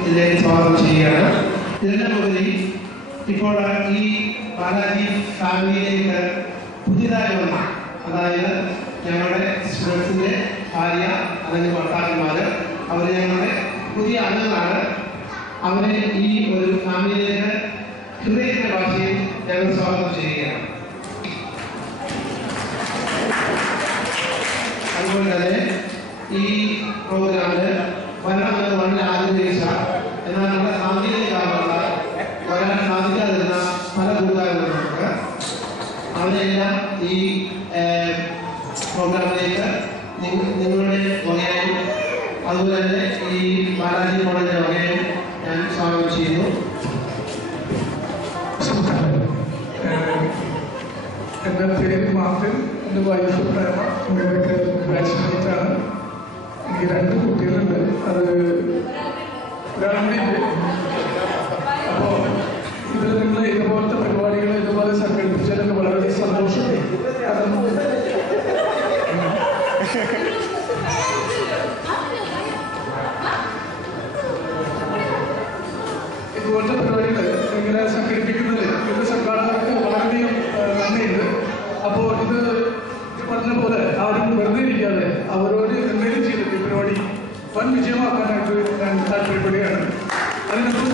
ഇതിലേക്ക് സ്വാഗതം ചെയ്യുകയാണ്. ഇതിനുപരി ഇപ്പോൾ ഈ ബാലാജി ഫാമിലിയിലേക്ക് പുതിയതായി വന്ന, അതായത് ഞങ്ങളുടെ സ്റ്റുഡൻസിന്റെ ഭാര്യ അല്ലെങ്കിൽ ഭർത്താക്കന്മാര്, അവർ ഞങ്ങളുടെ പുതിയ അംഗങ്ങളാണ്. അവരെ ഈ ഒരു ഫാമിലിയിലേക്ക് ഹൃദയത്തിന്റെ ഭാഷയിൽ ഞങ്ങൾ സ്വാഗതം ചെയ്യുകയാണ്. അതുപോലെ തന്നെ ഈ പ്രോഗ്രാമില് വരണമെന്ന് വളരെ ആഗ്രഹിച്ച, എന്നാൽ നമ്മുടെ സാങ്കേതിക കാരണത്താൽ വരാൻ സാധിക്കാതിരുന്ന പല കൂട്ടുകാരുണ്ട്. അവരെല്ലാം ഈ പ്രോഗ്രാമിലേക്ക് നിങ്ങളുടെ വകയായും അതുപോലെ തന്നെ ഈ ബാലാജി കോളേജിന്റെ വകയായും ഞാൻ സ്വാഗതം ചെയ്യുന്നു. എൻ്റെ പേര് മാർട്ടിൻ, എൻ്റെ വൈഫ് പ്രേമ, ഇവരൊക്കെ ബാച്ച്മേറ്റാണ്. എനിക്ക് 2 കുട്ടികളുണ്ട്. അത് ഒരാളുണ്ട്. അപ്പോൾ ഇത് നിങ്ങൾ ഇതുപോലത്തെ പരിപാടികൾ ഇതുപോലെ സംഘടിപ്പിച്ചതിന് വളരെ സന്തോഷം. ഇതുപോലത്തെ പരിപാടികൾ ഇങ്ങനെ സംഘടിപ്പിക്കുന്നതിൽ ഇത് സംഘാടകർക്ക് വളരെയധികം നന്ദിയുണ്ട്. അപ്പോൾ ഇത് പറഞ്ഞ പോലെ ആരും വെറുതെ ഇരിക്കാതെ അവരോട് എന്തെങ്കിലും ചെയ്തിട്ട് ഈ പരിപാടി വൻ വിജയമാക്കാനായിട്ട് ഞാൻ താല്പര്യപ്പെടുകയാണ്. അതിനൊപ്പം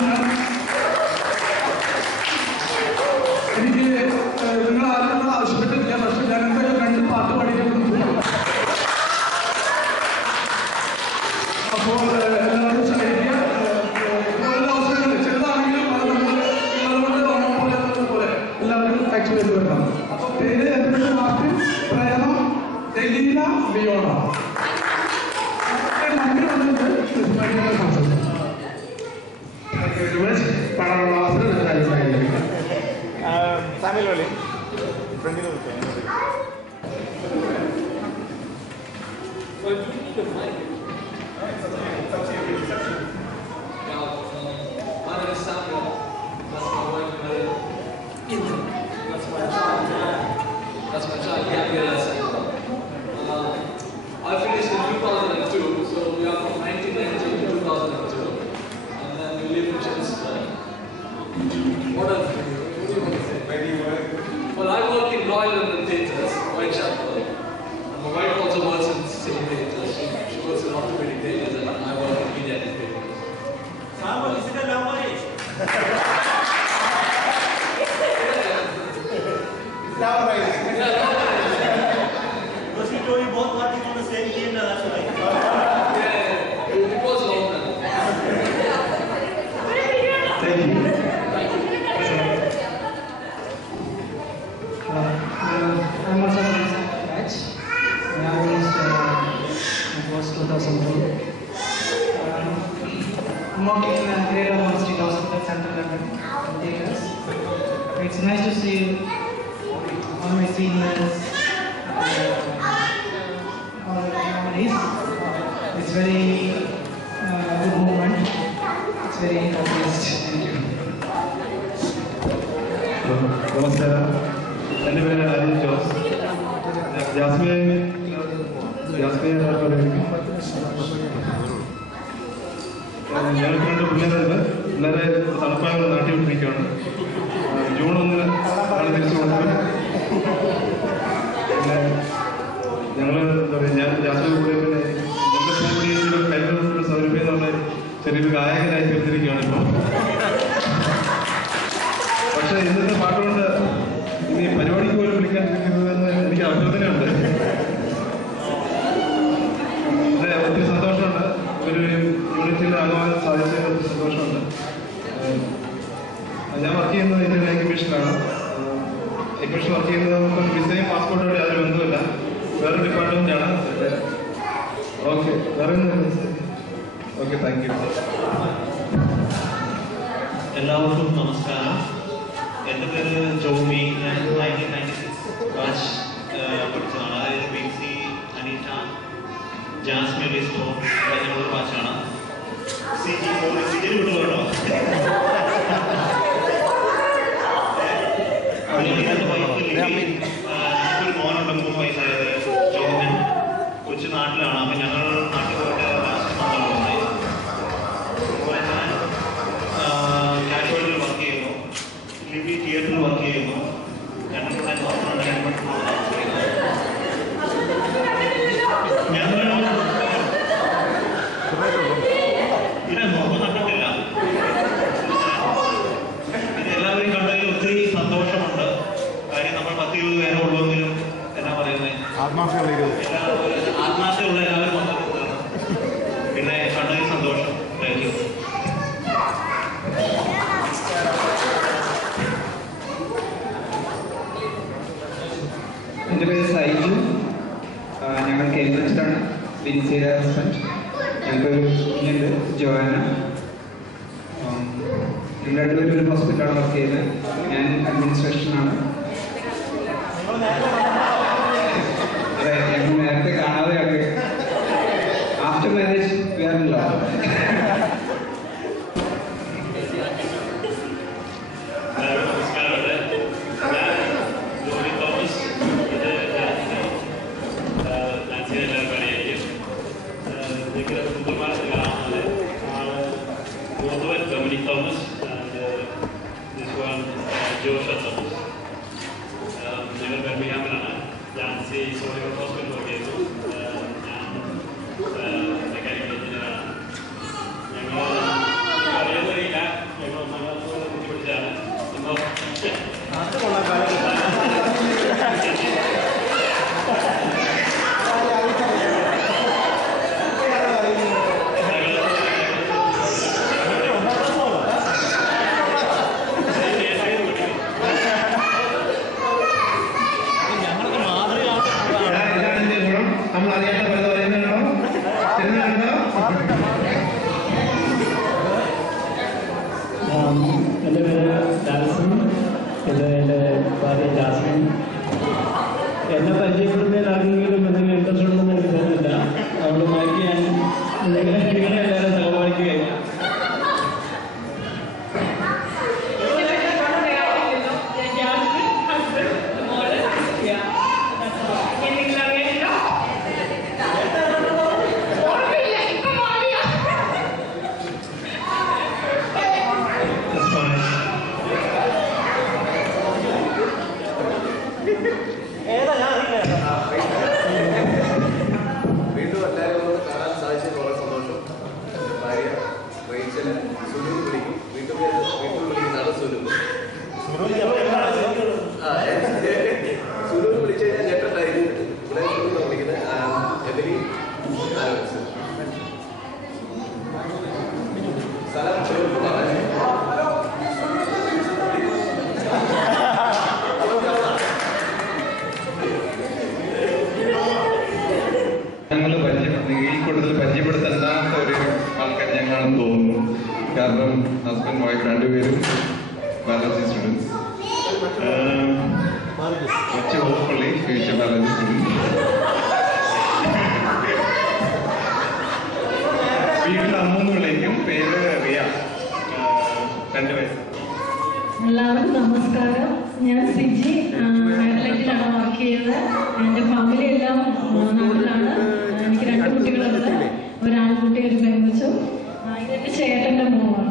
എനിക്ക് നിങ്ങൾ ആരും ആവശ്യപ്പെട്ടിട്ടില്ല, പക്ഷെ ഞാൻ എന്തായാലും 2 പാട്ട് പാടിയിട്ടുണ്ട്. അപ്പോൾ എല്ലാവരും സഹായിക്കുക. ഇതുപോലുള്ള അവസരങ്ങൾ ചെറുതാണെങ്കിലും അത് നമ്മൾ പോലെ എല്ലാവരും ടാക്സ് ചെയ്ത് വരണം. അപ്പോൾ പേര് എൻ്റെ മാർട്ടിൻ, പ്രേമ, ഡെലീന, ലിയോണ. ഭയങ്കര വന്നിട്ട് സംസാരിക്കും. പാടാനുള്ള അവസരം Tamil My name is Samuel. That's my wife, Mary. That's my child. That's my child, Gabriela Samuel. I finished in 2002, so we are from 1990 to 2002. And then we live in Chelmsford. What else do you want to say? Where do you work? Well, I work in Royal London Theatres, Whitechapel. And my wife also works in City Theatres. She works in orthopedic theatres, and I work in pediatric theatres. Samuel, is it a love marriage? It's love marriage. Because you told you both working on the same theatre, that's why. Yeah, it was long time. Thank you. I'm also from the batch. It was 2002. I'm working in Greater London Street Hospital, Central London. It's nice to see all my seniors, all the families. It's very good moment. It's very blessed. Thank you. നമസ്കാരം, എൻ്റെ പേര് Arun Jose. Jasmine ഞങ്ങൾക്ക് 2 പിള്ളേരുണ്ട്. പിള്ളേരെ തണുപ്പായ നാട്ടിൽ വിട്ടിരിക്കുകയാണ്. June 1 ആണ് തിരിച്ചു കൊടുത്തത്. പിന്നെ ഞങ്ങൾ എന്താ പറയുക, ഞാൻ ജാസ്മിൻ കൂടെ പിന്നെ നമ്മുടെ കൈകളുടെ സൗരഭ്യം എന്ന് പറഞ്ഞാൽ ചെറിയൊരു ഗായകനായി തീർത്തിരിക്കുകയാണ് ഇപ്പോൾ. പക്ഷേ ഇന്നത്തെ പാട്ടുകൊണ്ട് ഇനി പരിപാടിക്ക് പോലും വിളിക്കാതിരിക്കുന്നതെന്ന് എനിക്ക് അഭ്യർത്ഥനയുണ്ട്. ഒത്തിരി സന്തോഷമുണ്ട്. ഒരു യൂണിറ്റിൽ ആകാൻ സാധിച്ചതിൽ സന്തോഷമുണ്ട്. ഞാൻ വർക്ക് ചെയ്യുന്നത് ഇന്ത്യൻ ഹൈ കമ്മീഷനിലാണ്. കമ്മീഷൻ വർക്ക് ചെയ്യുന്നത് നമുക്ക് വിസയും പാസ്പോർട്ടോടെ യാതൊരു ബന്ധമില്ല. വേറൊരു ഡിപ്പാർട്ട്മെന്റാണ്. ഓക്കെ, വേറെ ഓക്കെ, താങ്ക് യു. എല്ലാവർക്കും നമസ്കാരം. എൻ്റെ പേര് ജോമി. ഞാൻ 1996 ബാച്ച് പഠിച്ചതാണ്. അതായത് ബിൻസി, അനീറ്റ, ജാസ്മിൻ, ലിസ്റ്റോ ഞങ്ങളുടെ ബാച്ചാണ്. സിജി വിട്ടു കേട്ടോ. ഒരു മോനുണ്ട് 3 വയസ്സായത്, ജോമിൻ. കൊച്ചു നാട്ടിലാണ്. അപ്പം ഞങ്ങൾ നാട്ടിൽ പോയിട്ട് ലാസ്റ്റ് ബിൻസിയുടെ ഹസ്ബൻഡ്. ഞങ്ങൾക്കൊരു കുഞ്ഞുണ്ട്, ജോന. ഞങ്ങൾ രണ്ടുപേരും ഒരു ഹോസ്പിറ്റലാണ് വർക്ക് ചെയ്യുന്നത്. ഞാൻ അഡ്മിനിസ്ട്രേഷനാണ്. അതെ, ഞങ്ങൾ നേരത്തെ കാണാതെയൊക്കെ ആഫ്റ്റർ മാരേജ് വേറെയുള്ള എൻ്റെ പേര് ഡാൽസൺ, ഇത് എൻ്റെ ഭാര്യ ജാസ്മിൻ. എന്നെ പരിചയപ്പെടുന്നതിൽ ആർക്കെങ്കിലും എന്തെങ്കിലും ഇൻട്രസ്റ്റ് ഉണ്ടെന്ന് എനിക്ക് തോന്നുന്നില്ല. അതുകൊണ്ട് മാറ്റി ഞാൻ നിങ്ങളെ എല്ലാവരും സഹപാഠിക്കുകയില്ല. വീണ്ടും എല്ലാവരും ഒന്ന് കാണാൻ സാധിച്ചത് വളരെ സന്തോഷം. ഭാര്യ റേച്ചൽ സുലു വിളിക്കും, വീണ്ടും വിളിക്കുന്നതാണ് സുലു. സുലു വിളിച്ചു കഴിഞ്ഞാൽ ഞെട്ടുണ്ടായിരുന്നു. ഇവിടെ സുലു വിളിക്കുന്നത് എതിരി സ്ഥലം ചെറുപ്പമാണ്. ഞങ്ങൾ ഈ കൂടുതൽ പരിചയപ്പെടുത്തേണ്ടാത്ത ഒരു ആൾക്കാർ ഞങ്ങളാണെന്ന് തോന്നുന്നു. കാരണം ഹസ്ബൻഡ് വൈഫ് രണ്ടുപേരും biology students. Much hopefully future biology students. വീട്ടിൽ അമ്മൂന്ന് വിളിക്കും. പേര് റിയ, 2 വയസ്സ്. എല്ലാവർക്കും നമസ്കാരം. ഞാൻ സിജി, അഡ്ലറ്റിലാണ് വർക്ക് ചെയ്യുന്നത്. എൻ്റെ ഫാമിലി എല്ലാം നാട്ടിലാണ്. എനിക്ക് 2 കുട്ടികളുണ്ട്, ഒരു ആൺകുട്ടി ഒരു പെൺകുച്ചും. ഇതെൻ്റെ ചേട്ടൻ്റെ മോളാണ്.